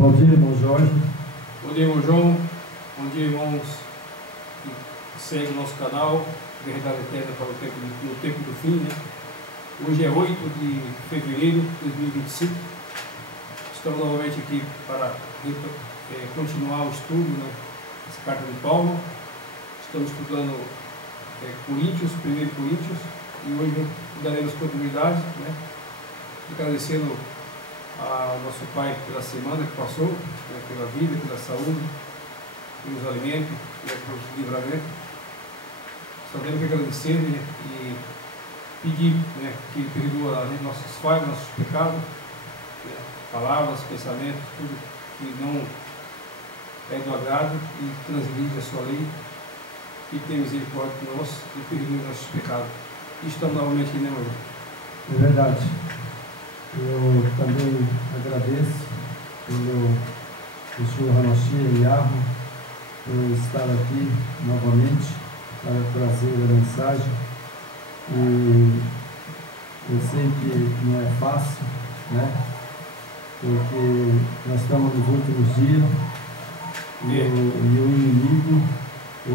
Bom dia, irmão Jorge. Bom dia, irmão João. Bom dia, irmãos que seguem o nosso canal Verdade Eterna para no tempo do fim, né? Hoje é 8 de fevereiro de 2025. Estamos novamente aqui para continuar o estudo, né, dessa carta de Paulo. Estamos estudando Coríntios, 1 Coríntios, e hoje daremos continuidade, né, agradecendo ao nosso Pai pela semana que passou, né, pela vida, pela saúde, pelos alimentos, né, pelos livramentos. Só temos que agradecer, né, e pedir, né, que Ele perdoa, né, nossas falhas, nossos pecados, né, palavras, pensamentos, tudo que não é do agrado e transgride a sua lei, e tem misericórdia de nós e perdoe nossos pecados. E estamos novamente aqui, né, irmão? É verdade. Eu também agradeço pelo Yeshua HaMashiach Yahweh por estar aqui novamente para trazer a mensagem. E eu sei que não é fácil, né? Porque nós estamos nos últimos dias e o inimigo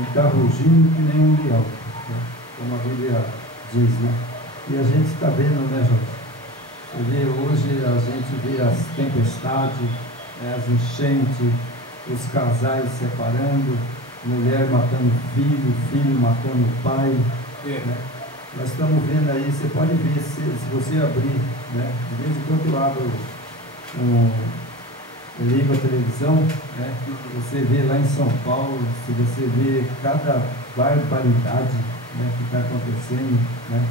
está rugindo que nem um leão, né? Como a Bíblia diz, né? E a gente está vendo, né, Jorge? Hoje a gente vê as tempestades, as enchentes, os casais separando, mulher matando filho, filho matando pai, né? Nós estamos vendo aí, você pode ver, se você abrir, né? De vez em quando eu abro ligo a televisão, né? Você vê lá em São Paulo, se você vê cada barbaridade, né, que está acontecendo, né?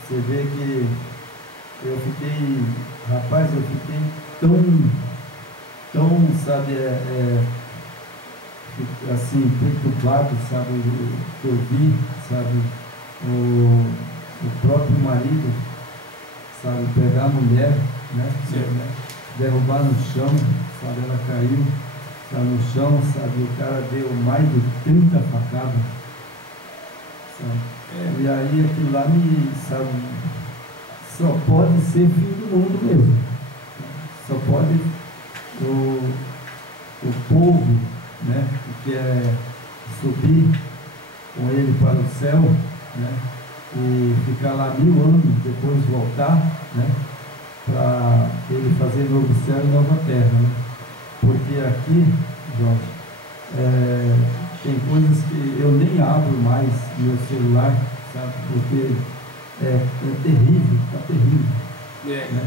Você vê que eu fiquei tão, sabe, assim, perturbado, sabe, que eu vi, sabe, o próprio marido, sabe, pegar a mulher, né, derrubar no chão, sabe, ela caiu, sabe, no chão, sabe, o cara deu mais de 30 facadas, sabe, e aí aquilo lá sabe, só pode ser fim do mundo mesmo, só pode o povo, né, que quer subir com ele para o céu, né, e ficar lá 1000 anos, depois voltar, né, para ele fazer novo céu e nova terra, né? Porque aqui, Jorge, tem coisas que eu nem abro mais no meu celular, sabe, porque é terrível, está terrível, né?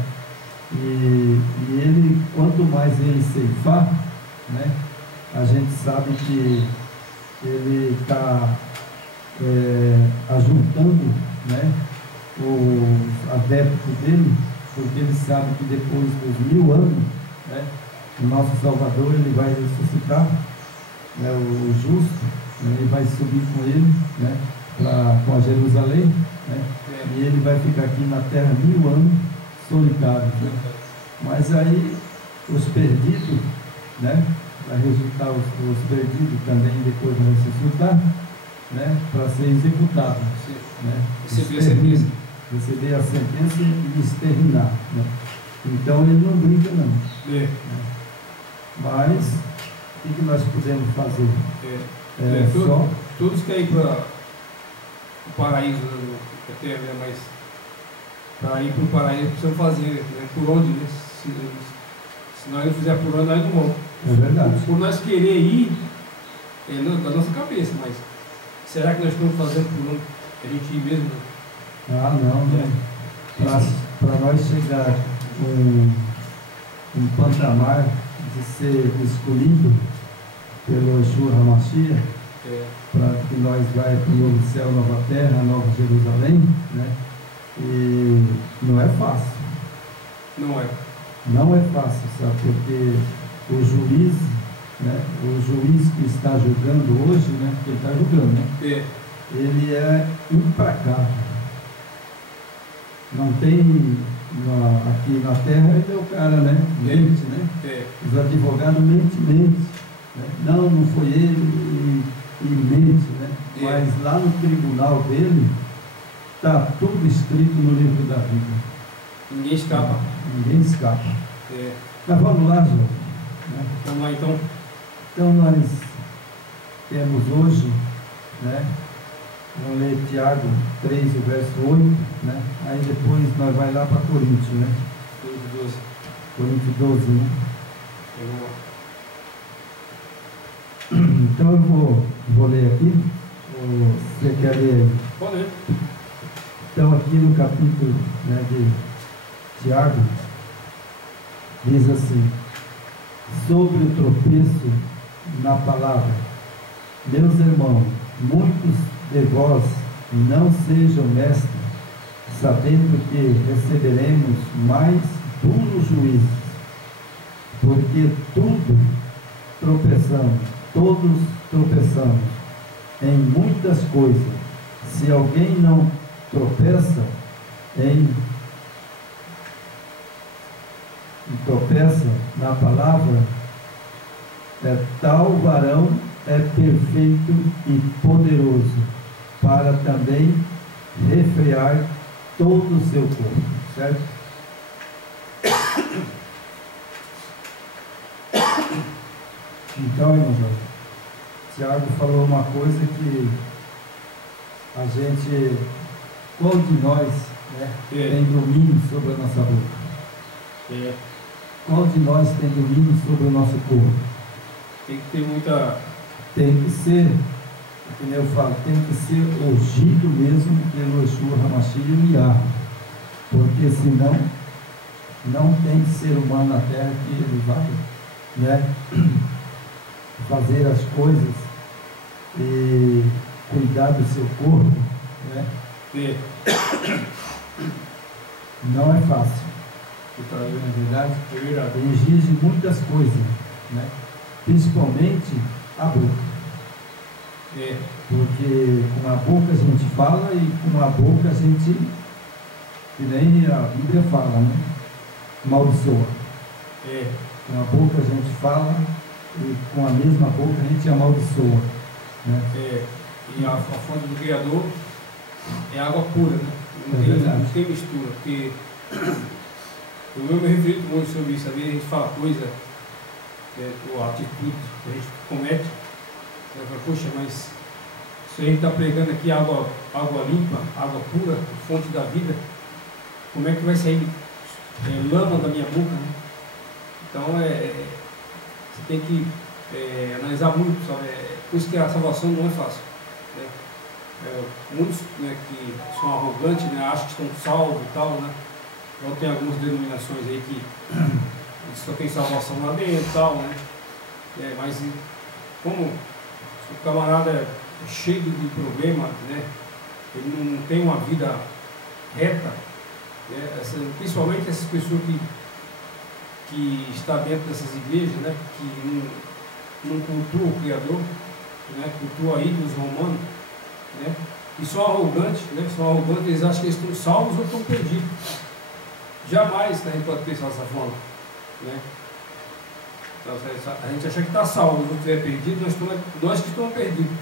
E ele, quanto mais ele ceifar, né, a gente sabe que ele está ajuntando, né, os adeptos dele, porque ele sabe que depois dos 1000 anos, né, o nosso Salvador ele vai ressuscitar, né, o justo, né, ele vai subir com ele, né, com a Jerusalém, né, e ele vai ficar aqui na terra 1000 anos solitário, né? Mas aí os perdidos, né, vai resultar os perdidos também depois vai ressuscitar, né, para ser executado, né, receber a sentença e exterminar, né? Então ele não brinca não, né? Mas o que nós podemos fazer? Todos querem ir para o paraíso eterno, né? Mas para ir para o paraíso precisam fazer, né? Por onde, né? Se nós não fizermos por onde, nós não vamos. É verdade. Por nós querer ir, da nossa cabeça, mas será que nós estamos fazendo por onde a gente ir mesmo? Ah, não, né? Para nós chegar um patamar de ser escolhido pelo Yeshua HaMashiach, para que nós vai para o novo céu, nova terra, nova Jerusalém, né? E não é fácil. Não é. Não é fácil, sabe? Porque o juiz, né? O juiz que está julgando hoje, né? Que ele está julgando, né? Ele é implacável. Não tem aqui na terra, ele é o cara, né? Mente, né? Os advogados mentem, né? Não foi ele e mente, né? Mas lá no tribunal dele está tudo escrito no livro da vida. Ninguém escapa. Ninguém escapa. Mas vamos lá, João. né? Vamos lá então. Então nós temos hoje, né? Vamos ler Tiago 3, o verso 8, né? Aí depois nós vai lá para Coríntios, né? Coríntios 12, né? Então eu vou ler aqui. Ou você quer ler? Pode ler. Então aqui no capítulo, né, de Tiago, diz assim: sobre o tropeço na palavra, meus irmãos, muitos de vós não sejam mestres, sabendo que receberemos mais duros juízos, porque todos tropeçamos em muitas coisas. Se alguém não tropeça na palavra, tal varão é perfeito e poderoso para também refrear todo o seu corpo, certo? Então, irmão Jorge, Tiago falou uma coisa que a gente, qual de nós, né, tem domínio sobre a nossa boca? Qual de nós tem domínio sobre o nosso corpo? Tem que ter muita... Tem que ser, como eu falo, tem que ser ungido mesmo pelo Yeshua HaMashiach e Yahweh, porque senão não tem ser humano na terra que ele vai, né, fazer as coisas e cuidar do seu corpo, né? Não é fácil. Não é verdade? Exige muitas coisas, né? Principalmente a boca. Porque com a boca a gente fala e com a boca a gente, que nem a Bíblia fala, né? Amaldiçoa. Com a boca a gente fala e com a mesma boca a gente amaldiçoa, né? E a fonte do Criador é água pura, né? Não tem mistura, porque eu me refiro muito sobre isso. Às vezes a gente fala coisa, a atitude que a gente comete, eu falo, poxa, mas se a gente está pregando aqui água limpa, água pura, fonte da vida, como é que vai sair lama da minha boca, né? Então você tem que analisar muito, sabe? Por isso que a salvação não é fácil, né? Muitos, né, que são arrogantes, né, acham que estão salvos e tal, né? Então tem algumas denominações aí que só tem salvação lá dentro e tal, né? Mas como o camarada é cheio de problemas, né? Ele não tem uma vida reta, né? Principalmente essas pessoas que estão dentro dessas igrejas, né? Que não cultuam o Criador, né? Cultuam ídolos romanos, né? E são arrogantes, né? São arrogantes, eles acham que eles estão salvos ou estão perdidos. Jamais, né, a gente pode pensar dessa forma, né? Então, a gente acha que está salvo, não estiver perdido, nós que estamos perdidos.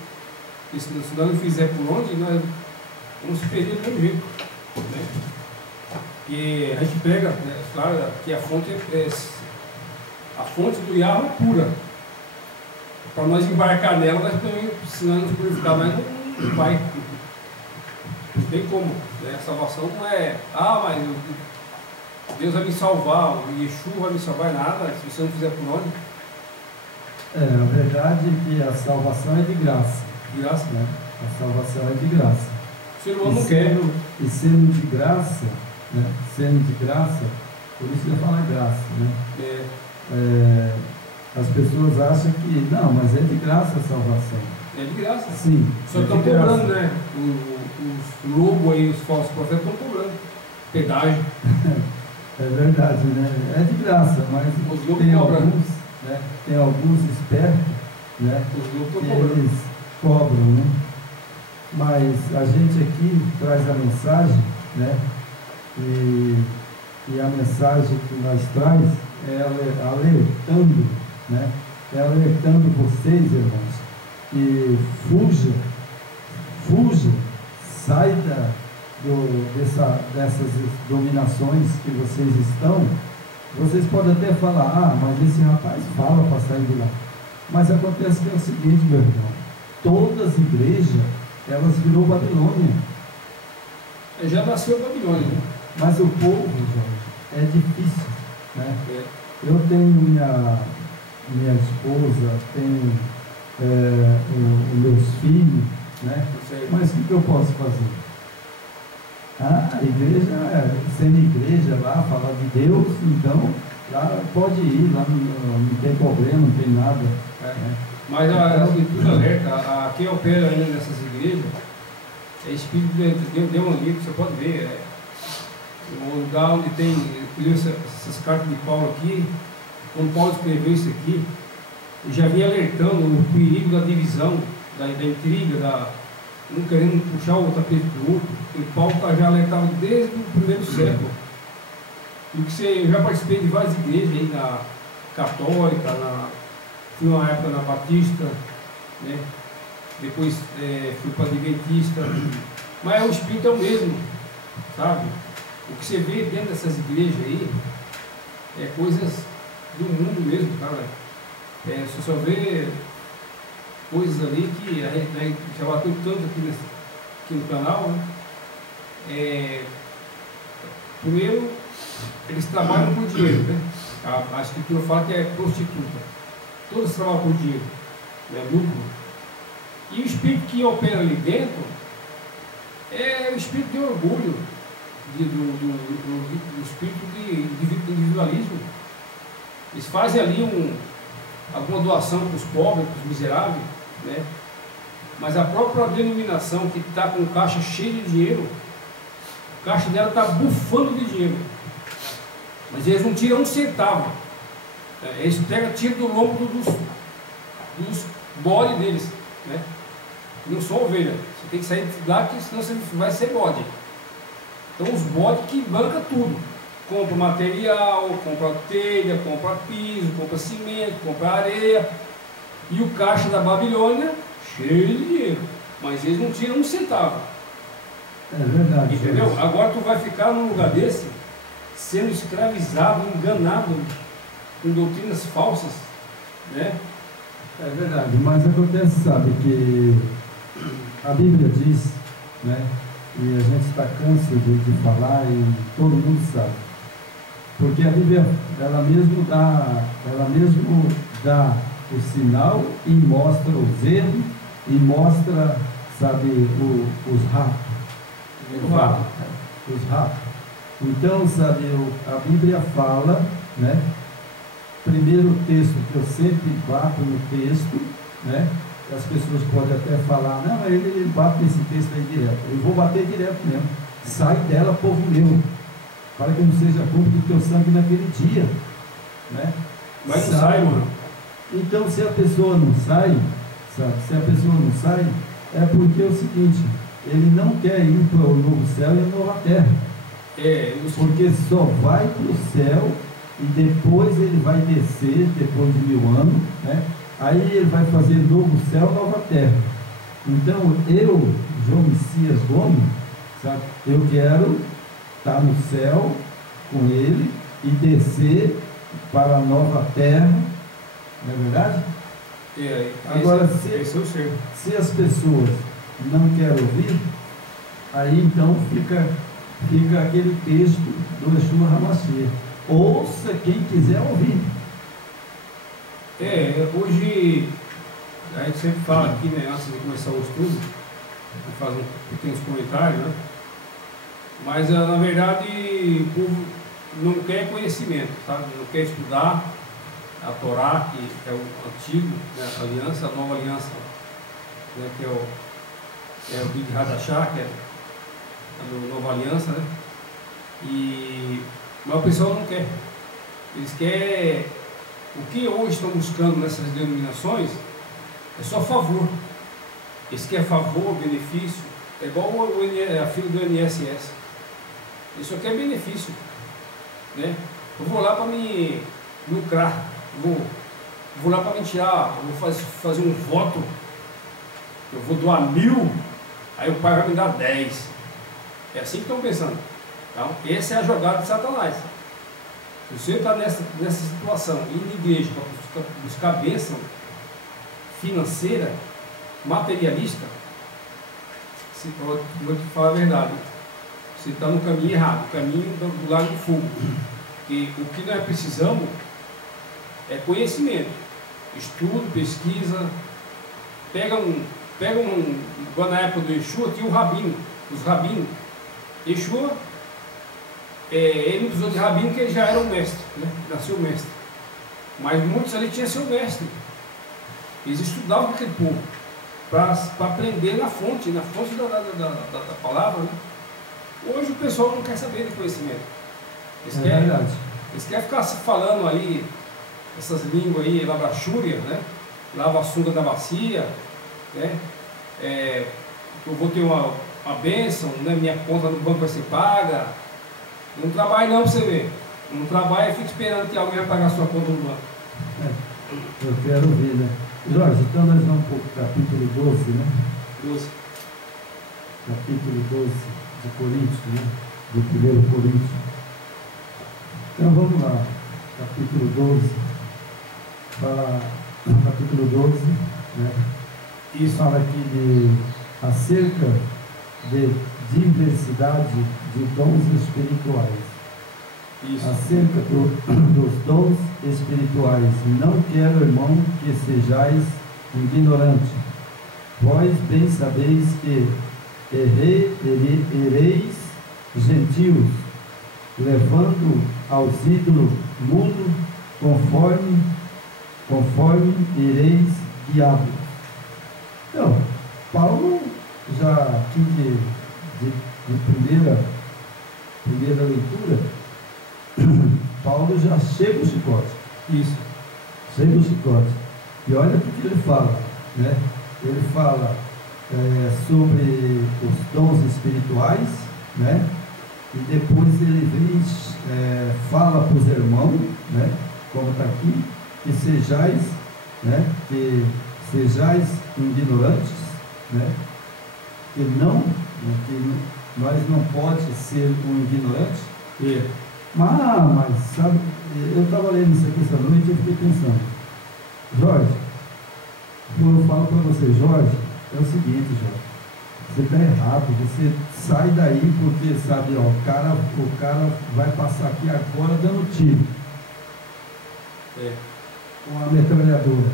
E se nós não fizer por onde, nós vamos se perder do mesmo jeito, né? E a gente pega, né, claro, que a fonte do Yahweh é pura. Para nós embarcar nela, nós também precisamos nos purificar, mas não vai. Não tem como, né? A salvação não é, mas Deus vai me salvar, o Yeshua vai me salvar, nada, se você não fizer por onde. A verdade é que a salvação é de graça. De graça? Né? A salvação é de graça. O ser humano não quer. E sendo de graça, né? Sendo de graça, por isso que eu falo graça, né? As pessoas acham que, não, mas é de graça a salvação. É de graça. Sim. Só estão cobrando, né? Os lobos aí, os falsos profetas estão cobrando. Pedágio. É verdade, né? É de graça, mas tem alguns espertos, né? Que eles cobram, né? Mas a gente aqui traz a mensagem, né? E a mensagem que nós traz é alertando, né? É alertando vocês, irmãos, que fuja, sai dessas dominações que vocês estão, vocês podem até falar, ah, mas esse rapaz fala para sair de lá. Mas acontece que é o seguinte, meu irmão, todas as igrejas, elas virou Babilônia. Já nasceu Babilônia, né? Mas o povo, Jorge, é difícil, né? É. Eu tenho minha esposa, tenho os meus filhos, né? Mas o que eu posso fazer? A igreja, sendo igreja lá, falar de Deus, então lá pode ir, lá não tem problema, não tem nada. Né? Mas a Escritura alerta, quem opera ainda nessas igrejas é espírito demoníaco, você pode ver. O lugar onde tem essas cartas de Paulo aqui, quando Paulo escreveu isso aqui, ele já vinha alertando o perigo da divisão, da intriga, um querendo puxar o tapete do outro. E Paulo já alertava desde o primeiro século. Eu já participei de várias igrejas aí, na católica, fui uma época na Batista, né? Depois fui para a Adventista, mas o espírito é o mesmo, sabe? O que você vê dentro dessas igrejas aí é coisas do mundo mesmo, cara. Você só vê coisas ali que a gente já bateu tanto aqui no canal, né? Primeiro, eles trabalham por dinheiro, né? A Escritura fala que é prostituta. Todos trabalham por dinheiro, né? Lucro. E o espírito que opera ali dentro é o espírito de orgulho, do espírito de individualismo. Eles fazem ali alguma doação para os pobres, para os miseráveis, né? Mas a própria denominação que está com caixa cheia de dinheiro, a caixa dela está bufando de dinheiro, mas eles não tiram um centavo. Eles tiram do lombo dos bodes deles, né? Não são ovelha, você tem que sair de lá, senão você vai ser bode. Então os bodes que bancam tudo, compra material, compra telha, compra piso, compra cimento, compra areia, e o caixa da Babilônia cheio de dinheiro, mas eles não tiram um centavo. É verdade. Entendeu? Deus. Agora tu vai ficar num lugar desse, sendo escravizado, enganado, com doutrinas falsas, né? É verdade, mas acontece, sabe, que a Bíblia diz, né? E a gente está cansado de falar e todo mundo sabe. Porque a Bíblia, ela mesmo dá o sinal e mostra os erros e mostra, sabe, os ratos. Os ratos. Então, sabe, a Bíblia fala, né? Primeiro texto que eu sempre bato no texto, né? As pessoas podem até falar, não, ele bate nesse texto aí direto. Eu vou bater direto mesmo. Sai dela, povo meu, para que não seja cúmplice do teu sangue naquele dia, né? Mas não sai, mano. Então, se a pessoa não sai, sabe? Se a pessoa não sai, é porque é o seguinte, ele não quer ir para o novo céu e a nova terra. Porque só vai para o céu e depois ele vai descer, depois de 1000 anos, né? Aí ele vai fazer novo céu, nova terra. Então, eu, João Messias Gomes, sabe? Eu quero estar no céu com ele e descer para a nova terra, não é verdade? Agora, se as pessoas não querem ouvir, aí então fica aquele texto do Yeshua HaMashiach. Ouça quem quiser ouvir. Hoje a gente sempre fala aqui, né, antes de começar o estudo, faz pequenos comentários, né? Mas na verdade o povo não quer conhecimento, sabe? Não quer estudar a Torá, que é o antigo, né, a aliança, a nova aliança, né, que é o Big Hadashah, que é a nova aliança, né? Mas o pessoal não quer. Eles querem. O que hoje estão buscando nessas denominações é só favor. Eles querem favor, benefício. É igual a fila do INSS. Eles só querem benefício, né? Eu vou lá para me lucrar. Vou lá para me tirar. Vou fazer um voto. Eu vou doar 1000. Aí o pai vai me dar 10. É assim que estão pensando. Então, essa é a jogada de Satanás. Se você está nessa situação, indo à igreja para buscar bênção financeira, materialista, vou te falar a verdade, você está no caminho errado, o caminho do lago do fogo. E o que nós precisamos é conhecimento, estudo, pesquisa. Igual na época do Yeshua, tinha o rabino, os rabinos. Yeshua, ele não precisou de rabino, porque ele já era o mestre, né? Nasceu mestre. Mas muitos ali tinham seu mestre. Eles estudavam com aquele povo para aprender na fonte da palavra, né? Hoje o pessoal não quer saber de conhecimento. Eles querem ficar se falando aí, essas línguas aí, labrachúria, né? Lava a sunga da bacia, né? Eu vou ter uma bênção, né? Minha conta no banco vai ser paga. Não trabalhe não para você ver. Não trabalha e fica esperando que alguém vai pagar a sua conta no banco. Eu quero ver, né? Jorge, então nós vamos para o capítulo 12, né? 12. Capítulo 12 de Coríntios, né? Do 1 Coríntios. Então vamos lá. Capítulo 12. Fala, capítulo 12, né? Isso fala aqui acerca de diversidade de dons espirituais. Isso. Acerca dos dons espirituais, não quero, irmão, que sejais ignorantes. Vós bem sabeis que ereis gentios, levando aos ídolos mundo, conforme ireis guiados. Então, Paulo já aqui de primeira leitura, Paulo já chega o chicote. Isso. Chega o chicote. E olha o que ele fala, né? Ele fala sobre os dons espirituais, né? E depois ele vem, fala para os irmãos, né? Como está aqui, que sejais, né? Que sejais ignorantes, né? Que nós não pode ser um ignorante. Mas sabe, eu estava lendo isso aqui essa noite e eu fiquei pensando, Jorge, eu falo para você, Jorge, é o seguinte, Jorge, você está errado, você sai daí porque, sabe, ó, o cara vai passar aqui agora dando tiro com a metralhadora.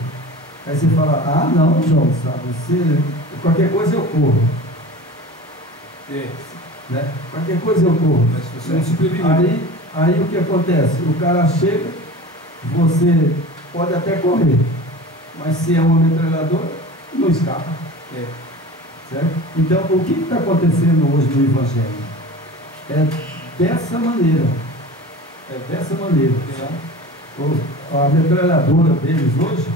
Aí você fala, não, João, sabe, qualquer coisa eu corro. Né? Qualquer coisa eu corro. Mas você não se previne. Aí o que acontece? O cara chega, você pode até correr, mas se é uma metralhadora, não escapa. Certo? Então, o que está acontecendo hoje no Evangelho? É dessa maneira. Sabe? A metralhadora deles hoje,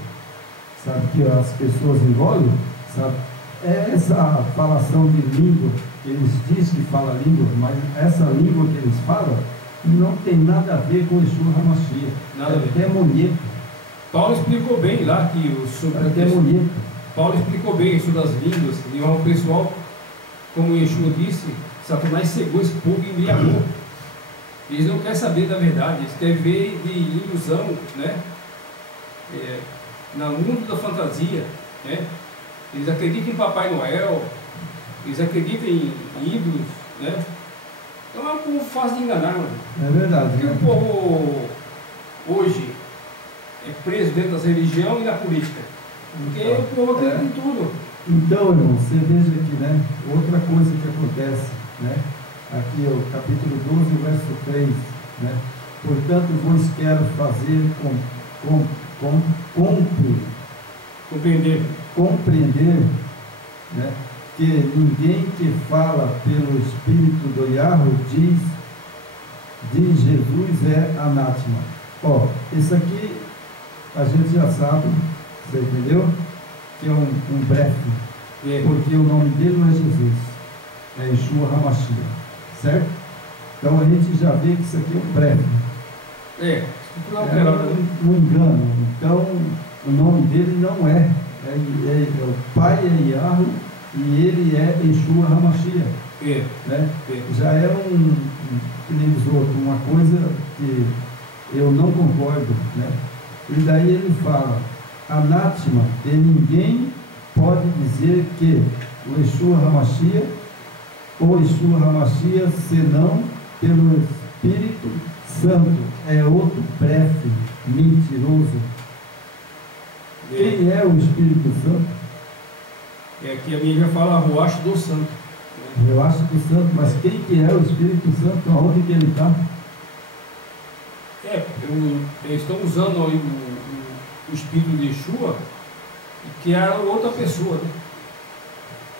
sabe, que as pessoas envolvem, sabe? É essa falação de língua, eles dizem que fala língua, mas essa língua que eles falam não tem nada a ver com o Yeshua HaMashiach. É demoníaco. Paulo explicou bem lá que Paulo explicou bem isso das línguas, e o pessoal, como o Yeshua disse, Satanás cegou esse povo e embriagou. Eles não querem saber da verdade, eles querem ver de ilusão, né? No mundo da fantasia, né? Eles acreditam em Papai Noel, eles acreditam em ídolos, né? Então é um povo fácil de enganar, mano. É verdade. Porque o povo hoje é preso dentro das religiões e da política. Porque o povo acredita em tudo. Então, irmão, você veja aqui, né? Outra coisa que acontece, né? Aqui é o capítulo 12, verso 3, né? Portanto, vos quero fazer compreender, né? Que ninguém que fala pelo Espírito do Yahweh diz Jesus é anátema. Isso aqui a gente já sabe, você entendeu? Que é um brefe, porque o nome dele não é Jesus, é Yeshua HaMashiach, certo? Então a gente já vê que isso aqui é um brefe. É um engano. Então o nome dele não é o pai é Yahweh e ele é Yeshua HaMashiach. Né? Já é que nem os outros, uma coisa que eu não concordo, né? E daí ele fala, anátema, e ninguém pode dizer que o Yeshua HaMashiach, ou Yeshua HaMashiach, senão pelo Espírito Santo, é outro brefe, mentiroso. Quem é o Espírito Santo? É que a Bíblia fala Ruach do Santo. Eu acho que o Santo, mas quem que é o Espírito Santo? Aonde que ele está? Eles estão usando aí o Espírito de Yeshua, que é outra pessoa, né?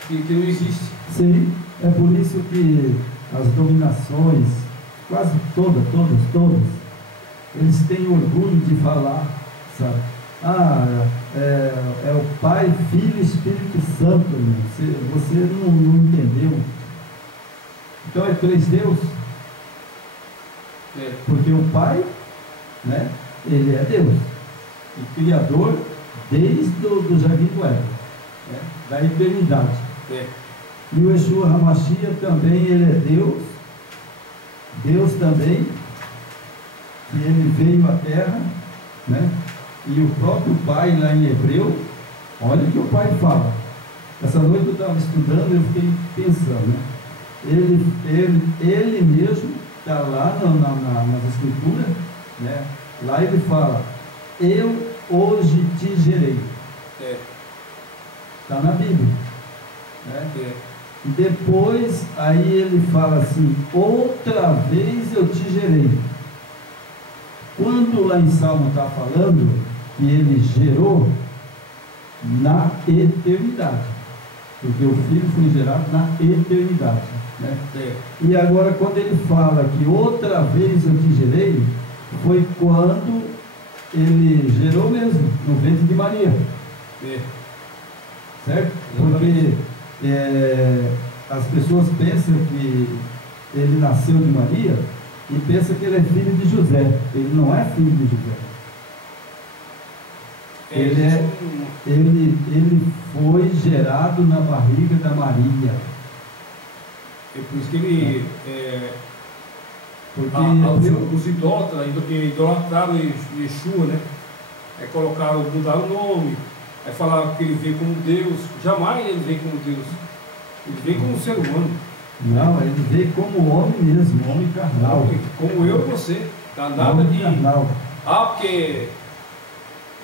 Que não existe. Sim, é por isso que as dominações, quase todas, eles têm orgulho de falar, sabe? É o Pai, Filho e Espírito Santo, irmão. Você não entendeu. Então é 3 Deus. Porque o Pai, né, ele é Deus, o Criador desde do Jardim do Éden, né, da eternidade. E o Yeshua HaMashiach também, ele é Deus também, que ele veio à terra, né? E o próprio Pai lá em Hebreu, olha o que o Pai fala. Essa noite eu estava estudando, eu fiquei pensando, né? Ele mesmo está lá nas Escrituras, né? Lá ele fala, eu hoje te gerei. Está na Bíblia, né? E depois aí ele fala assim, outra vez eu te gerei. Quando lá em Salmo está falando que ele gerou na eternidade, porque o Filho foi gerado na eternidade, né? E agora quando ele fala que outra vez eu te gerei, foi quando ele gerou mesmo, no ventre de Maria, certo? Porque as pessoas pensam que ele nasceu de Maria e pensam que ele é filho de José. Ele não é filho de José. Ele foi gerado na barriga da Maria. É por isso que ele porque os idólatras idolatraram Yeshua, né? Mudaram o nome, aí falaram que ele veio como Deus. Jamais ele veio como Deus, ele veio como ser humano. Não, ele veio como homem mesmo, homem carnal. Como eu e você. Tá nada de carnal. Porque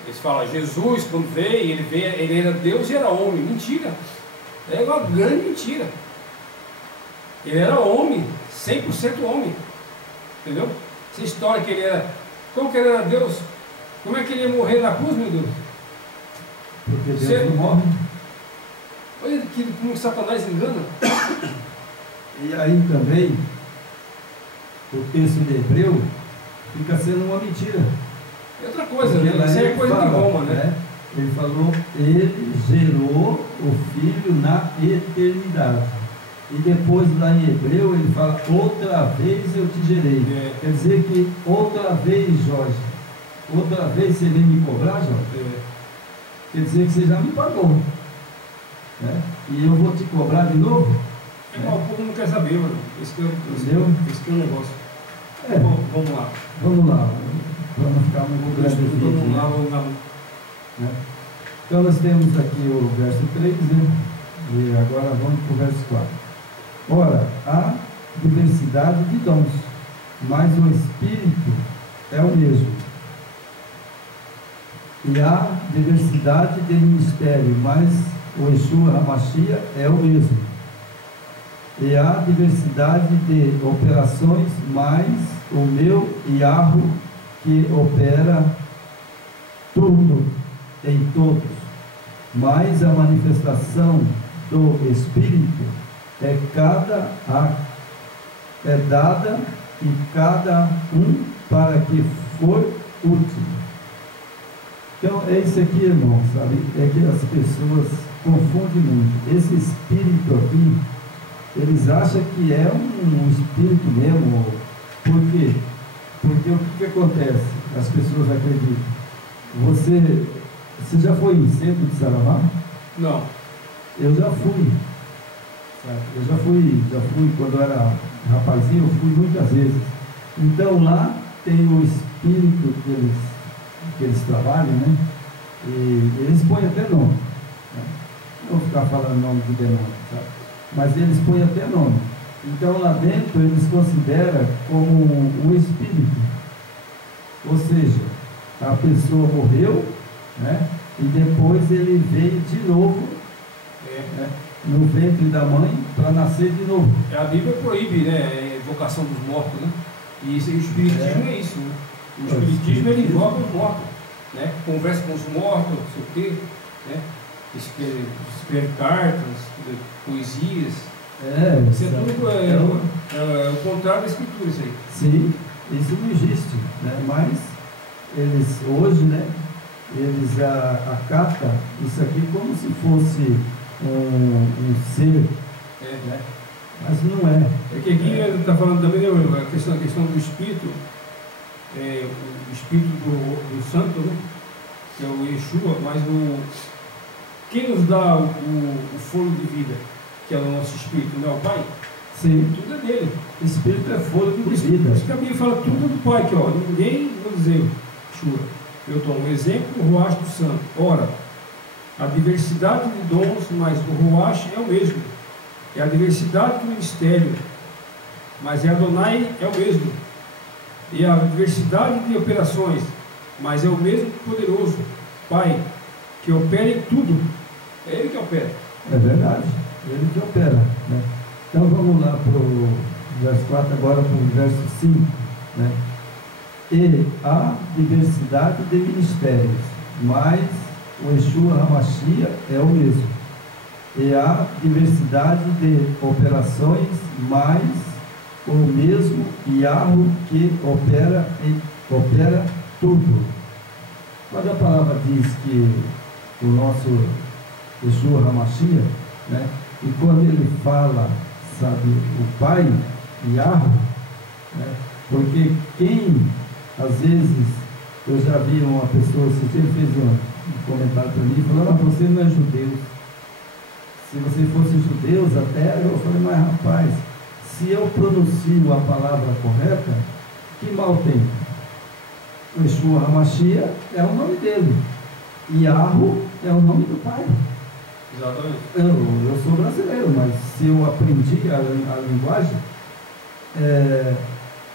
eles falam, Jesus quando veio, ele era Deus e era homem. Mentira. É uma grande mentira. Ele era homem, 100% homem. Entendeu? Essa história que ele era, como que ele era Deus? Como é que ele ia morrer na cruz, meu Deus? Porque Deus não morre. Olha como Satanás engana. E aí também, o texto de Hebreu fica sendo uma mentira. É outra coisa, né? Isso é coisa de Roma, né? Ele falou, ele gerou o Filho na eternidade. E depois lá em Hebreu ele fala, outra vez eu te gerei. Quer dizer que outra vez, Jorge, outra vez você vem me cobrar, Jorge? Quer dizer que você já me pagou, né? E eu vou te cobrar de novo? O povo não quer saber, mano. Esse que é o negócio. Bom, vamos lá. Vamos lá. Para não ficar muito grande aqui. Vamos lá. Né? Então nós temos aqui o verso 3, né? E agora vamos para o verso 4. Ora, há diversidade de dons, mas o Espírito é o mesmo. E há diversidade de ministério, mas o Yeshua HaMashiach é o mesmo. E há diversidade de operações, mas o meu Yahweh que opera tudo em todos. Mas a manifestação do Espírito é dada e cada um para que for útil. Então é isso aqui, irmão, sabe? É que as pessoas confundem muito. Esse Espírito aqui, eles acham que é um Espírito mesmo. Por quê? Porque o que acontece? As pessoas acreditam. Você já foi em centro de Saravá? Não. Eu já fui. Sabe? Eu já fui quando eu era rapazinho, eu fui muitas vezes. Então lá tem o Espírito espírito que eles trabalham, né? E eles põem até nome, né? Não vou ficar falando nome de demônio, sabe? Mas eles põem até nome. Então lá dentro eles consideram como um espírito. Ou seja, a pessoa morreu, né? E depois ele veio de novo, né? No ventre da mãe para nascer de novo. A Bíblia proíbe, né, a invocação dos mortos, né? E isso, o espiritismo é isso, né? O espiritismo ele invoca os mortos, né? Conversa com os mortos, não sei o quê, né? Escreve cartas, poesias. Isso é tudo é o contrário da escritura, isso aí. Sim, isso não existe, né? Mas eles hoje, né? Eles acatam isso aqui como se fosse um ser, né? Mas não é. É que aqui ele está falando também, né, a questão do espírito, o espírito do santo, né? Que é o Yeshua, mas quem nos dá o fôlego de vida, que é o nosso espírito, não é o Pai? Sim. Tudo é dele. O espírito é fôlego de vida. Por isso que a Bíblia fala tudo do Pai, que ó, ninguém, vou dizer, Yeshua, eu dou um exemplo, o Ruach do Santo. Ora, a diversidade de dons, mas o Ruach é o mesmo. É a diversidade do ministério, mas Adonai é o mesmo. E a diversidade de operações, mas é o mesmo poderoso Pai, que opera em tudo. É Ele que opera. É verdade, Ele que opera, né? Então vamos lá para o verso 4, agora para o verso 5, né? E há diversidade de ministérios, mas o Yeshua HaMashiach é o mesmo. E há diversidade de operações, mas o mesmo Yahweh que opera tudo. Quando a palavra diz que o nosso Yeshua HaMashiach, né? E quando ele fala, sabe, o Pai, Yahweh, né? Porque quem, às vezes, eu já vi uma pessoa, se ele fez um comentário para mim, falando, você não é judeu. Se você fosse judeu, até eu falei, mas rapaz, se eu pronuncio a palavra correta, que mal tem? O Yeshua HaMashiach é o nome dele. Yahweh é o nome do Pai. Exatamente. Eu sou brasileiro, mas se eu aprendi a linguagem,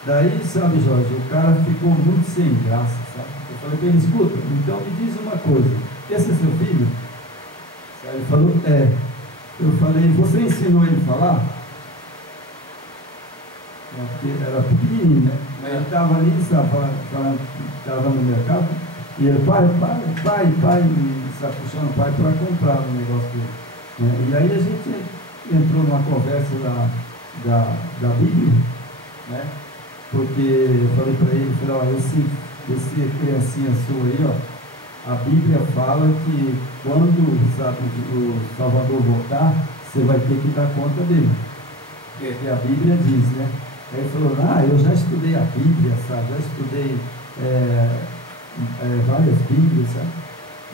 daí, sabe, Jorge, o cara ficou muito sem graça, sabe? Eu falei para ele, escuta, então me diz uma coisa, esse é seu filho? Ele falou, é. Eu falei, você ensinou ele a falar? Porque era pequenininho, né? Ele estava ali, estava no mercado, e ele, pai, está puxando o pai para comprar um negócio dele, né? E aí a gente entrou numa conversa da Bíblia, né? Porque eu falei para ele, ó, esse criancinha sua aí, ó, a Bíblia fala que quando, sabe, o Salvador voltar, você vai ter que dar conta dele. Porque a Bíblia diz, né? Aí ele falou, eu já estudei a Bíblia, sabe? Já estudei várias Bíblias, sabe?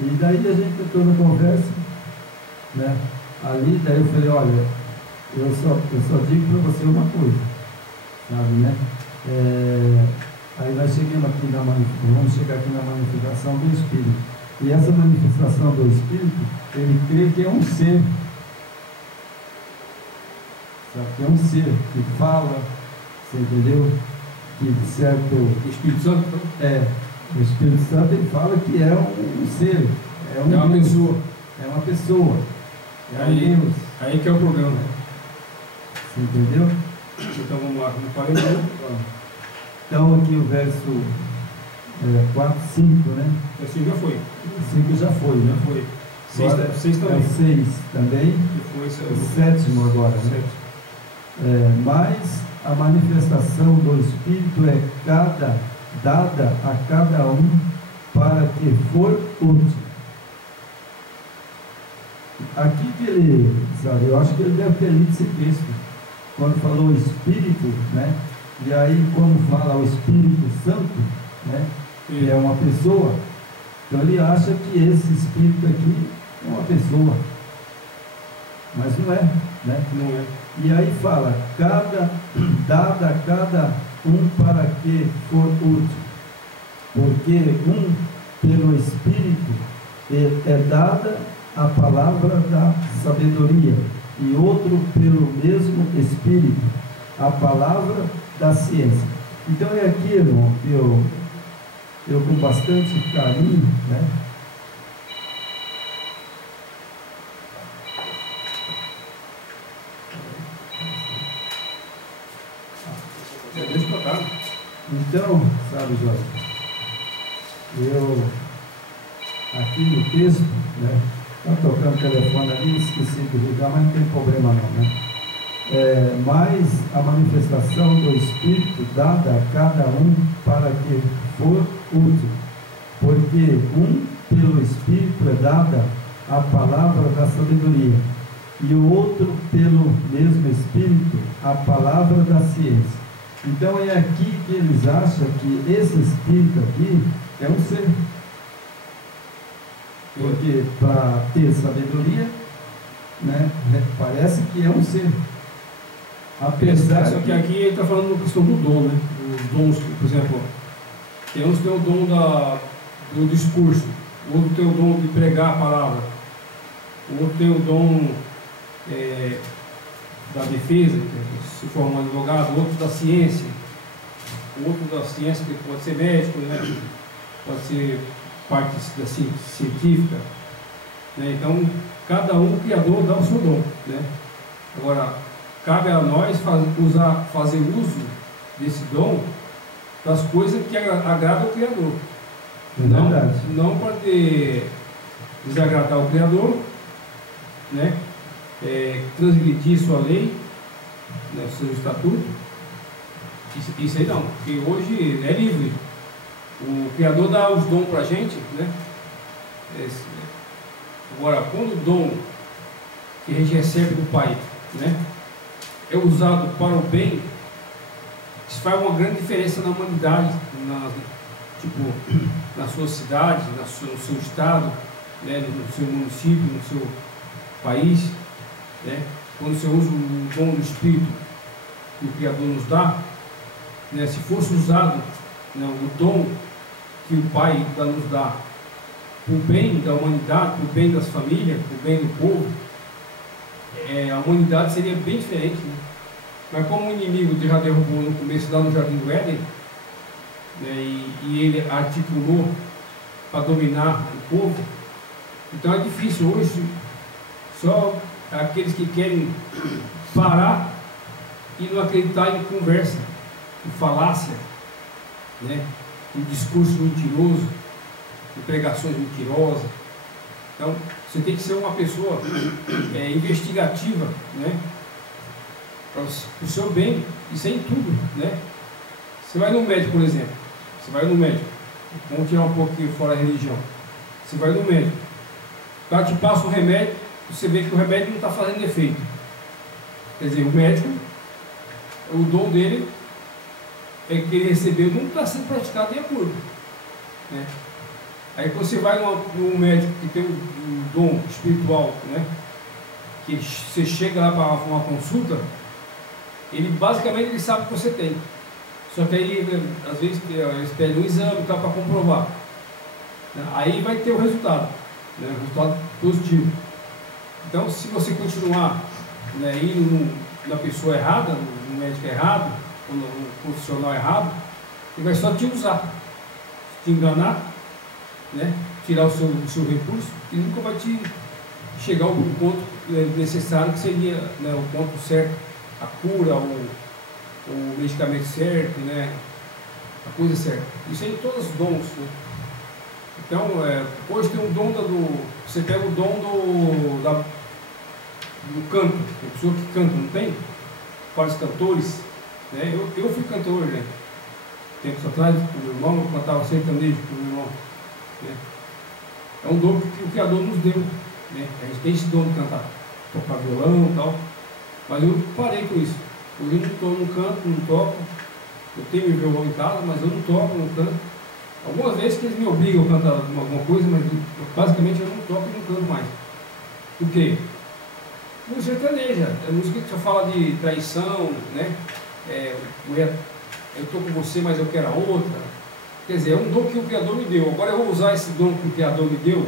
E daí a gente entrou na conversa, né? Ali, daí eu falei, olha, eu só digo para você uma coisa, sabe, né? Aí nós chegamos aqui vamos chegar aqui na manifestação do Espírito. E essa manifestação do Espírito, ele crê que é um ser. Sabe? Que é um ser que fala, você entendeu? Que de certo. O Espírito Santo? O Espírito Santo ele fala que é um ser. É uma Deus. pessoa. É uma pessoa. Deus. Aí que é o problema, né? Você entendeu? Então vamos lá, não parei não. Então aqui o verso 4, 5, né? O 5 já foi. O 5 já foi, né? Já foi. 6 também. É o 6 também. E foi o 7º agora, né? Mas a manifestação do Espírito é dada a cada um para que for útil. Aqui que ele, sabe, eu acho que ele deve ter lido esse texto, quando falou Espírito, né? E aí, quando fala o Espírito Santo, né, que é uma pessoa, então ele acha que esse Espírito aqui é uma pessoa, mas não é, né? Não é. E aí fala, dada a cada um para que for útil. porque pelo Espírito é dada a palavra da sabedoria, e outro pelo mesmo Espírito a palavra da ciência. Então é aqui, irmão, que eu com bastante carinho, né? Deixa eu tocar. Então, sabe, Jorge, eu aqui no texto, né? Está tocando o telefone ali, esqueci de ligar, mas não tem problema não, né? Mas a manifestação do Espírito dada a cada um para que for útil, porque pelo Espírito é dada a palavra da sabedoria, e o outro pelo mesmo Espírito a palavra da ciência. Então é aqui que eles acham que esse Espírito aqui é um ser, porque para ter sabedoria, né, parece que é um ser. Apesar Só que aqui ele está falando da questão do dom, né? Os dons, por exemplo, tem uns que tem o dom do discurso, o outro tem o dom de pregar a palavra, o outro tem o dom da defesa, se formar advogado, o outro da ciência, o outro da ciência que pode ser médico, né? Pode ser parte da científica, né? Então, cada um, o Criador, dá o seu dom, né? Agora, cabe a nós fazer uso desse dom das coisas que agradam ao Criador. Não para desagradar o Criador, né? Transgredir sua lei, né? Seu estatuto. Isso aí não, porque hoje é livre. O Criador dá os dons para a gente, né? Agora, quando o dom que a gente recebe do Pai, né, é usado para o bem, isso faz uma grande diferença na humanidade, na sua cidade, no seu estado, né, no seu município, no seu país, né? Quando você usa o dom do Espírito que o Criador nos dá, né, se fosse usado, né, o dom que o Pai nos dá para o bem da humanidade, para o bem das famílias, para o bem do povo, a humanidade seria bem diferente, né? Mas como o inimigo já derrubou no começo lá no Jardim do Éden, né, e ele articulou para dominar o povo, então é difícil hoje. Só aqueles que querem parar e não acreditar em conversa, em falácia, né, em discurso mentiroso, em pregações mentirosas. Então, você tem que ser uma pessoa investigativa, né, para o seu bem, isso é em tudo, né? Você vai no médico, por exemplo, vamos tirar um pouquinho fora a religião. Você vai no médico, o cara te passa um remédio, você vê que o remédio não está fazendo efeito. Quer dizer, o médico, o dom dele é que ele recebeu, não está sendo praticado em acordo, né? Aí quando você vai num médico que tem um dom espiritual, né, que você chega lá para uma consulta, ele basicamente ele sabe o que você tem. Só que aí, às vezes, eles pedem um exame para comprovar, né? Aí vai ter o resultado, né, o resultado positivo. Então, se você continuar, né, indo na pessoa errada, no médico errado, ou no profissional errado, ele vai só te usar, te enganar, né, tirar o seu recurso, e nunca vai te chegar ao ponto necessário, que seria, né, o ponto certo, a cura, o medicamento certo, né, a coisa certa. Isso aí, todos os dons, né? Então, hoje tem um dom você pega o dom do canto, tem pessoa que canta, não tem? Para os cantores, né? Eu fui cantor, né? Tempos atrás, com o meu irmão, eu cantava sertanejo com o meu irmão, né? É um dom que o Criador nos deu, né? A gente tem esse dom de cantar, tocar violão e tal, mas eu parei com isso. Hoje eu não canto, não toco. Eu tenho meu violão em casa, mas eu não toco, não canto. Algumas vezes que eles me obrigam a cantar alguma coisa, mas basicamente eu não toco e não canto mais. Por quê? Música sertaneja, é música que só fala de traição, né? Eu estou com você, mas eu quero a outra. Quer dizer, é um dom que o Criador me deu. Agora eu vou usar esse dom que o Criador me deu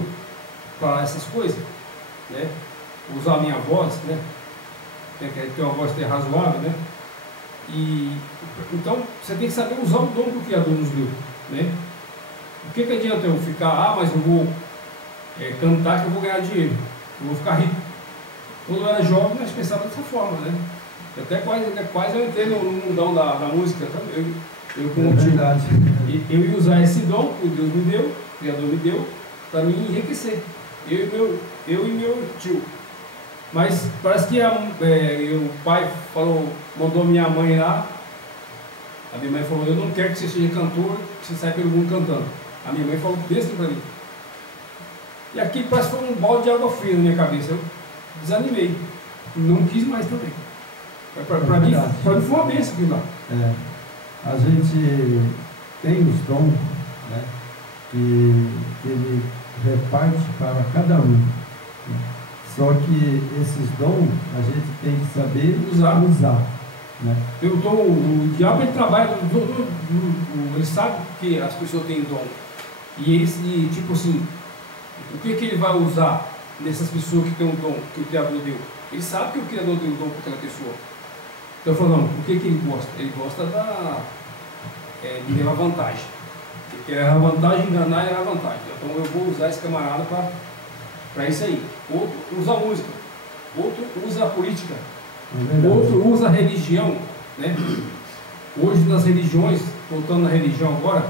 para essas coisas, né? Usar a minha voz, né? Tem que ter uma voz razoável, né? E então você tem que saber usar o dom que o Criador nos deu, né? O que adianta eu ficar, mas eu vou cantar que eu vou ganhar dinheiro, eu vou ficar rico. Quando eu era jovem, nós pensávamos dessa forma, né? Até quase eu entrei no mundão da música também. Eu ia usar esse dom que Deus me deu, o Criador me deu, para me enriquecer. Eu e meu tio. Mas parece que o pai mandou minha mãe lá. A minha mãe falou: eu não quero que você seja cantor, que você saia pelo mundo cantando. A minha mãe falou besta para mim. E aqui parece que foi um balde de água fria na minha cabeça. Eu desanimei. Não quis mais também. Para mim foi uma bênção aquilo lá. A gente tem os dons, né, que ele reparte para cada um. Só que esses dons a gente tem que saber usar, né? O diabo ele trabalha, ele sabe que as pessoas têm dom. E tipo assim, o que ele vai usar nessas pessoas que têm um dom que o Criador deu? Ele sabe que o Criador deu um dom para aquela pessoa. Então eu falo, não, o que ele gosta? Ele gosta de levar vantagem. Ele quer levar vantagem, enganar e levar vantagem. Então eu vou usar esse camarada para isso aí. Outro usa a música, outro usa a política, outro usa a religião, né? Hoje nas religiões, voltando na religião agora,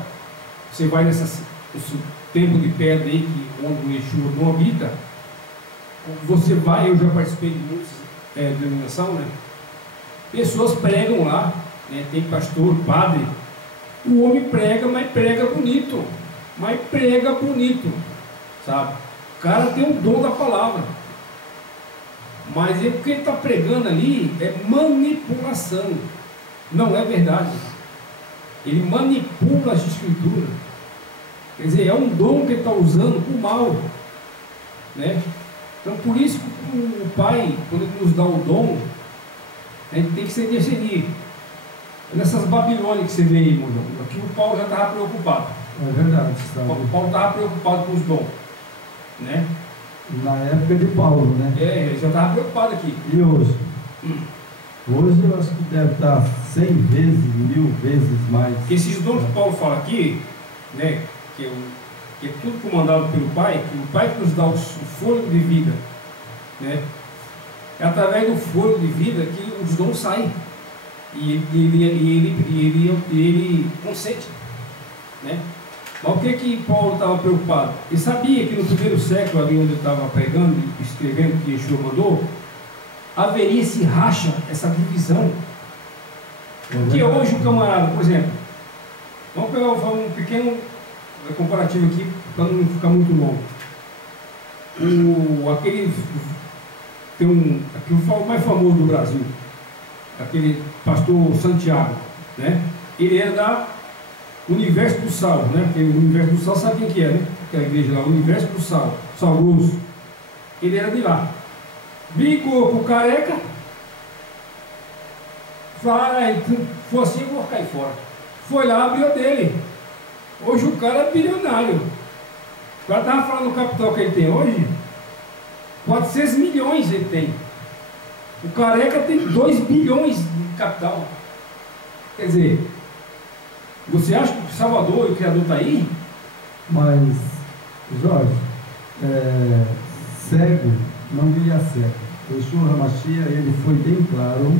você vai nesse templo de pedra aí, onde o Yeshua não habita, você vai, eu já participei de muitas denominações, né? Pessoas pregam lá, né? Tem pastor, padre, o homem prega, mas prega bonito, sabe? O cara tem o dom da palavra, mas o que ele está pregando ali é manipulação, não é verdade. Ele manipula as escrituras, quer dizer, é um dom que ele está usando para o mal, né? Então por isso que o Pai, quando ele nos dá o dom, a gente tem que se discernir. Nessas Babilônias que você vê aí, irmão, aqui o Paulo já estava preocupado. É verdade. O Paulo estava preocupado com os dons, né? Na época de Paulo, né? Ele já estava preocupado aqui. E hoje? Hoje eu acho que deve estar 100 vezes, 1000 vezes mais. Porque esses dons que Paulo fala aqui, né? Que é tudo comandado pelo Pai, que o Pai que nos dá o fôlego de vida, né? É através do fôlego de vida que os dons saem. E ele consente, né? Mas o que Paulo estava preocupado? Ele sabia que no primeiro século, ali onde ele estava pregando e escrevendo que Yeshua mandou, haveria esse racha, essa divisão. Porque hoje o camarada, por exemplo, vamos pegar um pequeno comparativo aqui, para não ficar muito longo. O mais famoso do Brasil, aquele pastor Santiago, né? Ele era da Universo do Sal, né? Porque o Universo do Sal sabe quem que é, né? Aquela igreja lá, o Universo do Sal, Sauroso. Ele era de lá. Brigou com o careca, foi assim, eu vou cair fora. Foi lá, abriu dele. Hoje o cara é bilionário. O cara estava falando do capital que ele tem hoje, 400 milhões ele tem. O careca tem 2 bilhões de capital. Quer dizer, você acha que o Salvador e o Criador está aí? Mas, Jorge, cego não guia cego. O Yeshua HaMashiach, ele foi bem claro,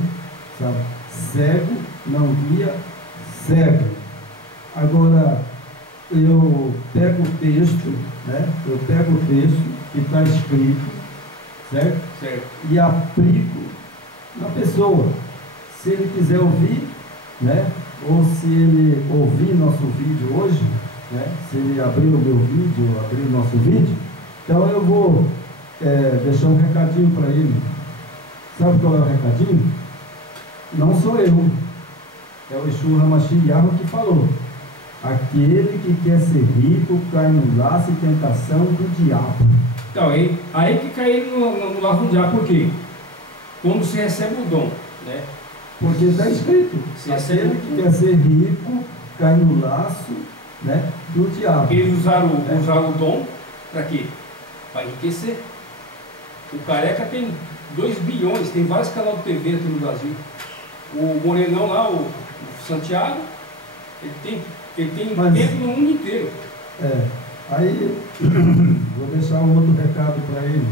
sabe? Cego não guia cego. Agora, eu pego o texto, né? Eu pego o texto que está escrito, certo? E aplico na pessoa. Se ele quiser ouvir, né? Ou se ele ouvir nosso vídeo hoje, né? Se ele abrir o meu vídeo, abrir o nosso vídeo, então eu vou deixar um recadinho para ele. Sabe qual é o recadinho? Não sou eu, é o Yeshua HaMashiach que falou: aquele que quer ser rico cai no laço e tentação do diabo. Então, aí que cai no laço do diabo. Por quê? Quando você recebe o dom, né? Porque está escrito: aquele que quer ser rico cai no laço né, do diabo. Eles usaram o dom para quê? Para enriquecer. O Careca tem 2 bilhões, tem vários canais de TV aqui no Brasil. O Morenão lá, o Santiago, ele tem tempo no mundo inteiro. Aí vou deixar um outro recado para ele,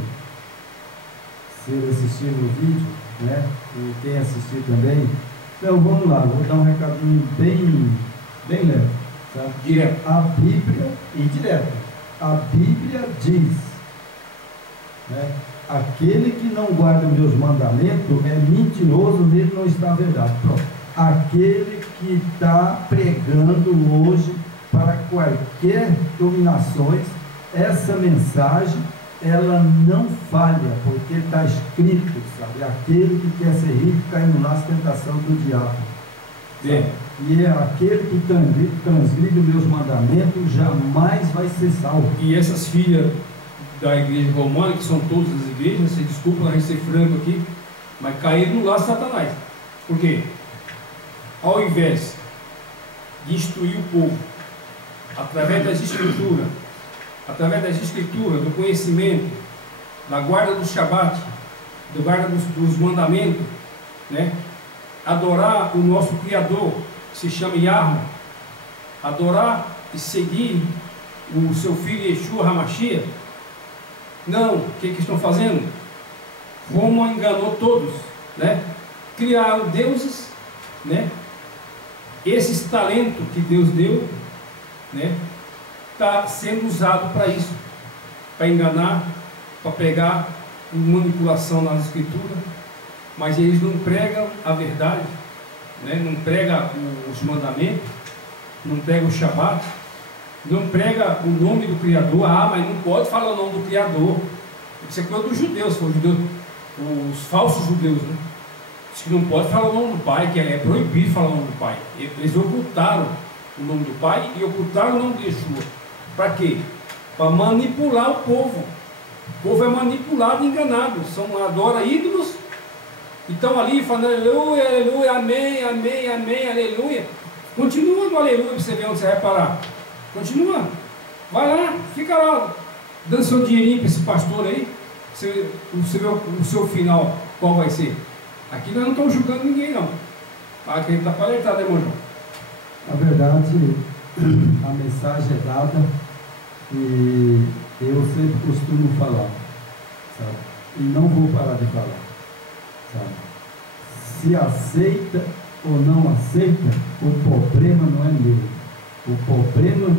se ele assistir no vídeo, né? E quem assistir também. Então vamos lá, vou dar um recadinho bem leve, sabe? Direto. A Bíblia, e direto, a Bíblia diz, né? Aquele que não guarda meus mandamentos é mentiroso, nele não está a verdade. Pronto. Aquele que está pregando hoje para qualquer dominações, essa mensagem, ela não falha, porque está escrito, sabe? Aquele que quer ser rico cai no laço tentação do diabo. E é aquele que transgride meus mandamentos jamais vai ser salvo. E essas filhas da igreja romana, que são todas as igrejas, se desculpa a gente ser franco aqui, mas caíram no laço de Satanás. Por quê? Ao invés de instruir o povo através das escrituras, do conhecimento, da guarda do Shabat, da guarda dos mandamentos, né? Adorar o nosso Criador, que se chama Yahweh, adorar e seguir o seu filho Yeshua HaMashiach. Não, o que estão fazendo? Roma enganou todos, né? Criaram deuses, né? Esses talentos que Deus deu, né? Está sendo usado para isso, para enganar, para pregar manipulação nas escrituras, mas eles não pregam a verdade, né? Não pregam os mandamentos, não pregam o Shabat, não prega o nome do Criador. Mas não pode falar o nome do Criador. Isso é coisa dos judeus, os falsos judeus, né? Diz que não pode falar o nome do Pai, que é proibido falar o nome do Pai. Eles ocultaram o nome do Pai e ocultaram o nome de Yeshua. Para quê? Para manipular o povo. O povo é manipulado e enganado. Adora ídolos. Então ali falando aleluia, aleluia, amém, amém, amém, aleluia. Continua no aleluia para você ver onde você vai parar. Continua. Vai lá, fica lá, dando seu dinheirinho para esse pastor aí. Você vê o seu final, qual vai ser. Aqui nós não estamos julgando ninguém, não. Aqui está para alertar, né, irmão João? Na verdade, a mensagem é dada e eu sempre costumo falar, sabe? E não vou parar de falar, sabe? Se aceita ou não aceita, o problema não é meu. O problema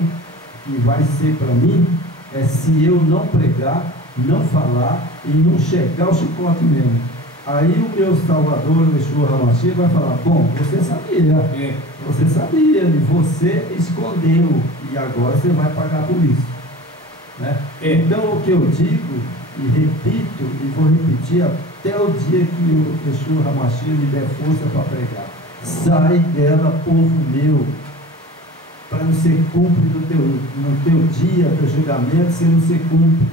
que vai ser para mim é se eu não pregar, não falar e não chegar ao chicote mesmo. Aí o meu Salvador, o Yeshua HaMashiach, vai falar: bom, você sabia, você sabia, e você escondeu, e agora você vai pagar por isso, né? Então o que eu digo, e repito, e vou repetir até o dia que o Yeshua HaMashiach me der força para pregar: sai dela, povo meu, para não ser cúmplice no teu dia, teu julgamento, você não ser cúmplice.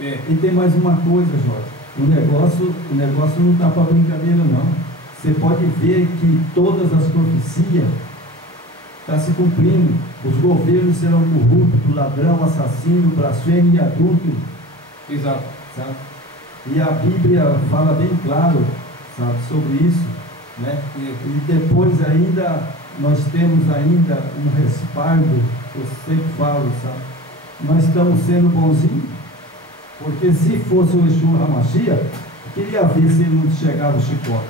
E tem mais uma coisa, Jorge. O negócio não está para brincadeira, não. Você pode ver que todas as profecias estão se cumprindo. Os governos serão corruptos, ladrão, assassino, blasfêmio e adúltero. Exato. Sabe? E a Bíblia fala bem claro, sabe, sobre isso, né? E depois ainda, nós temos ainda um respaldo, eu sempre falo, sabe? Nós estamos sendo bonzinhos. Porque se fosse o Yeshua HaMashiach, queria ver se ele não chegava o chicote.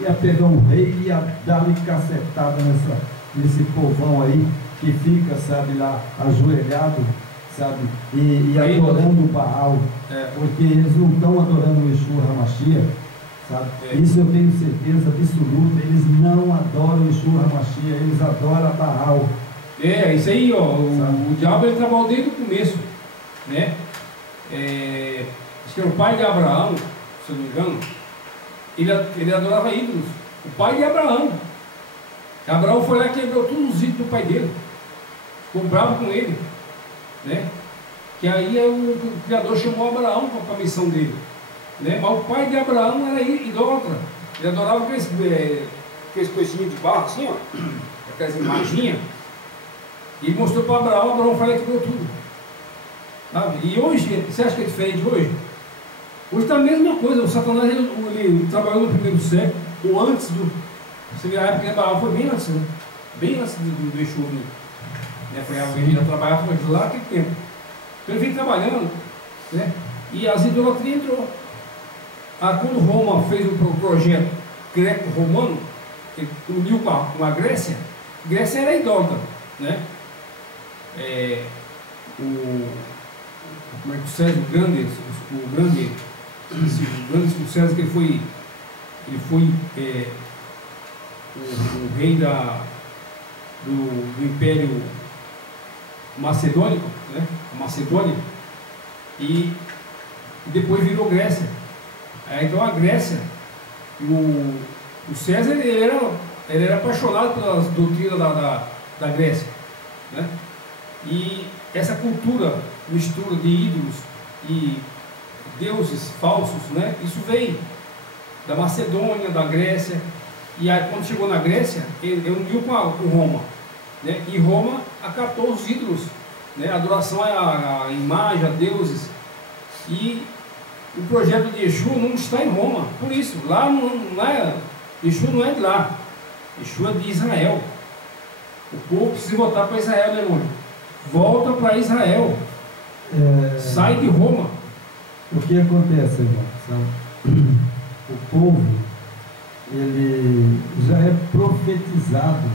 Ia pegar um rei e ia dar-lhe cacetada nesse povão aí, que fica, sabe, lá, ajoelhado, sabe, e adorando o Baal. Porque eles não estão adorando o Yeshua HaMashiach, sabe? Isso eu tenho certeza absoluta. Eles não adoram o Yeshua HaMashiach, eles adoram Baal. Isso aí, ó, o diabo ele trabalhou desde o começo, né? Acho que era o pai de Abraão, se eu não me engano, ele adorava ídolos. O pai de Abraão. Abraão foi lá e quebrou todos os ídolos do pai dele. Ficou bravo com ele, né? Que aí o Criador chamou Abraão para a missão dele, né? Mas o pai de Abraão era idólatra. Ele adorava aqueles coisinhos de barro assim, ó, aquelas imaginhas. E ele mostrou para Abraão foi lá e quebrou tudo. Sabe? E hoje, você acha que é diferente hoje? Hoje está a mesma coisa. O Satanás ele trabalhou no primeiro século, ou antes do. Você vê a época de Abraão, foi bem antes, né? Bem antes do Yeshua. Né? Foi a Virgínia trabalhava lá naquele tempo. Então ele vem trabalhando, né? E as idolatrias entrou. Quando Roma fez o projeto greco-romano, ele uniu com a Grécia. Grécia era idólatra, né? Como é que o César o Grande, o César, que ele foi o rei do Império Macedônico, né? Macedônia, e depois virou Grécia. Então a Grécia, o César ele era apaixonado pelas doutrinas da Grécia, né? E essa cultura, mistura de ídolos e deuses falsos, né? Isso veio da Macedônia, da Grécia. E aí, quando chegou na Grécia, ele uniu com Roma, né? E Roma acatou os ídolos, né? A adoração à imagem, a deuses. E o projeto de Yeshua não está em Roma. Por isso, lá Yeshua não é de lá. Yeshua é de Israel. O povo precisa voltar para Israel, né, irmão? Volta para Israel. Sai de Roma. O que acontece, irmão? Sabe? O povo, ele já é profetizado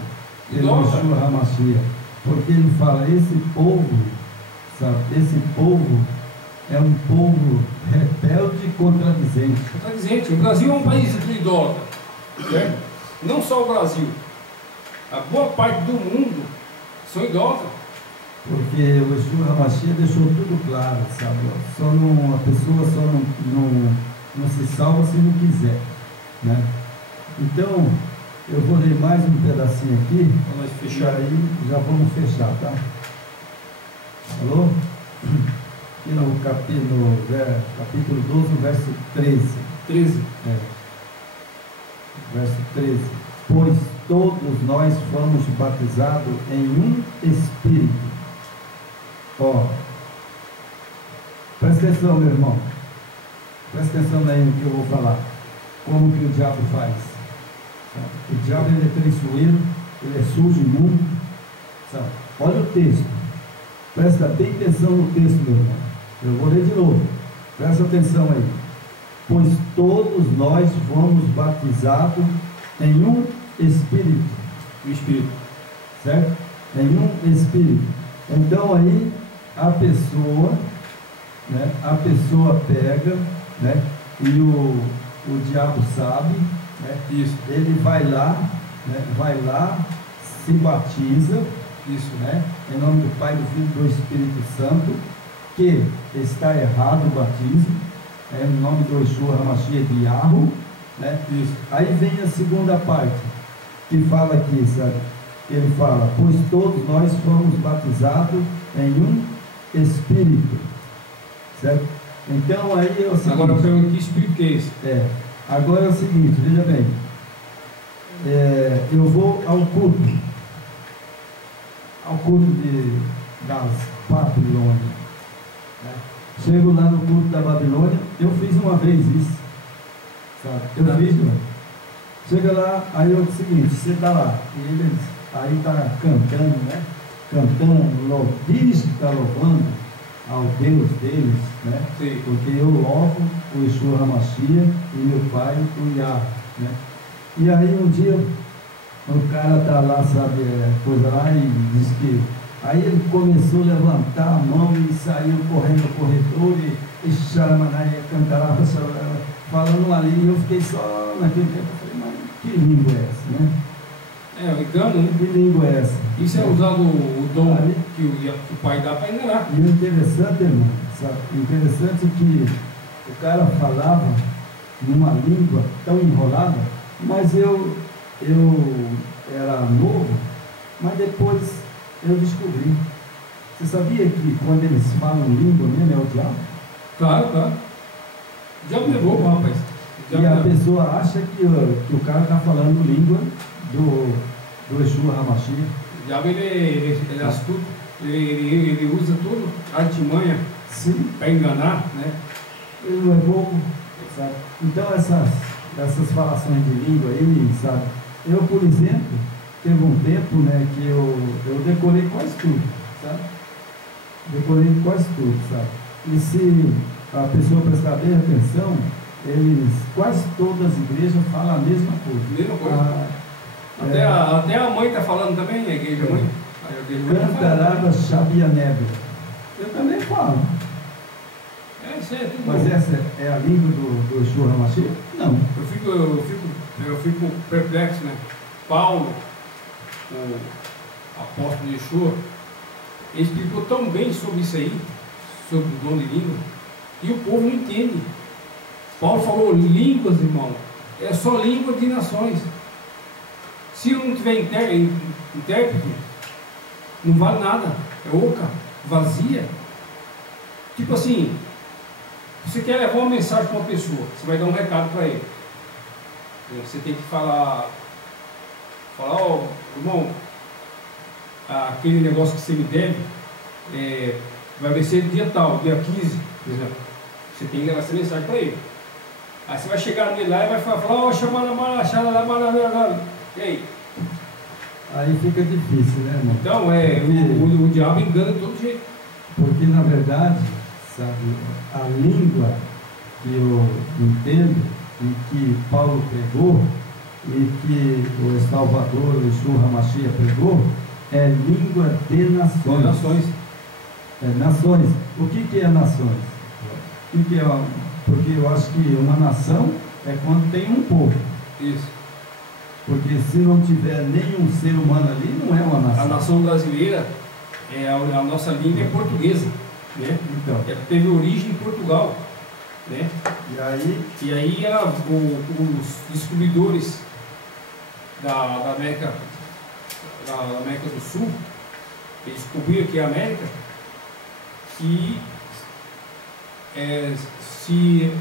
pelo Yeshua HaMashiach, porque ele fala, esse povo, sabe? Esse povo é um povo rebelde e contradizente. Contradizente. O Brasil é um país de idólatra, certo? Não só o Brasil. A boa parte do mundo são idólatras. Porque o Yeshua HaMashiach deixou tudo claro, sabe? A pessoa só não se salva se não quiser, né? Então, eu vou ler mais um pedacinho aqui, e aí já vamos fechar, tá? Alô? Aqui no capítulo 12, verso 13. 13. Verso 13. Pois todos nós fomos batizados em um Espírito. Presta atenção, meu irmão. Presta atenção aí no que eu vou falar. Como que o diabo faz? Sabe? O diabo ele é traiçoeiro, ele é sujo, imundo. Sabe? Olha o texto. Presta bem atenção no texto, meu irmão. Eu vou ler de novo. Presta atenção aí. Pois todos nós fomos batizados em um Espírito. O Espírito. Certo? Em um Espírito. Então aí a pessoa pega, né? E o diabo sabe, né? Isso. Ele vai lá, se batiza, isso, né? Em nome do Pai, do Filho e do Espírito Santo, que está errado o batismo, em nome do Yeshua HaMashiach de Yahweh, né? Isso. Aí vem a segunda parte, que fala aqui, sabe? Ele fala, pois todos nós fomos batizados em um Espírito, certo? Então aí é o seguinte. Agora eu pergunto, que Espírito que é esse? Agora é o seguinte, veja bem. Eu vou ao culto das Babilônia, né? Chego lá no culto da Babilônia, eu fiz uma vez isso, sabe? Eu fiz, mano. Chega lá, aí é o seguinte, você está lá, e eles aí está cantando, né? Cantando, diz que está louvando ao Deus deles, né? Sim. Porque eu louvo o Yeshua HaMashiach e meu pai, o Yah, né? E aí um dia o cara está lá, sabe, coisa lá, e diz que aí ele começou a levantar a mão e saiu correndo no corredor e charamanaia, cantarava, falando uma língua, e eu fiquei só naquele tempo, eu falei, mas que língua é essa, né? O engano, né? Que língua é essa? Isso é usando o dom que o pai dá para enganar. E o interessante, irmão, sabe? O interessante é que o cara falava numa língua tão enrolada, mas eu era novo, mas depois eu descobri. Você sabia que quando eles falam língua mesmo é o diabo? Claro. O diabo levou, rapaz. E a pessoa acha que o cara está falando língua do Yeshua HaMashiach. O diabo ele é astuto, ele usa tudo, artimanha, para enganar, né? Ele não é bobo, sabe? Então essas falações de língua aí, sabe? Eu, por exemplo, teve um tempo, né, que eu decorei quase tudo, sabe? Decorei quase tudo, sabe? E se a pessoa prestar bem atenção, quase todas as igrejas falam a mesma coisa. Mesma coisa. Até a mãe está falando também, a igreja mãe. Cantarada Shabianebe. Eu também falo. Isso é tudo. Mas essa é a língua do Yeshua HaMashiach? Não. Eu fico perplexo, né? Paulo, o apóstolo de Yeshua, ele explicou tão bem sobre isso aí, sobre o dom de língua, e o povo não entende. Paulo falou: línguas, irmão, é só língua de nações. Se não tiver intérprete, não vale nada, é oca, vazia. Tipo assim, você quer levar uma mensagem para uma pessoa, você vai dar um recado para ele. Você tem que falar, ó, irmão, aquele negócio que você me deve, vai vencer dia tal, dia 15, por exemplo. Você tem que levar essa mensagem para ele. Aí você vai chegar nele lá e vai falar, ó, e aí? Aí fica difícil, né, irmão? Então, o diabo engana de todo jeito. Porque, na verdade, sabe, a língua que eu entendo e que Paulo pregou e que o Salvador, o Yeshua HaMashiach pregou, é língua de nações. Nações. Nações. O que é nações? Porque eu acho que uma nação é quando tem um povo. Isso. Porque se não tiver nenhum ser humano ali, não é uma nação. A nação brasileira, a nossa língua é portuguesa, né? Então. Teve origem em Portugal, né? E aí os descobridores da América do Sul, eles descobriram aqui a América, que se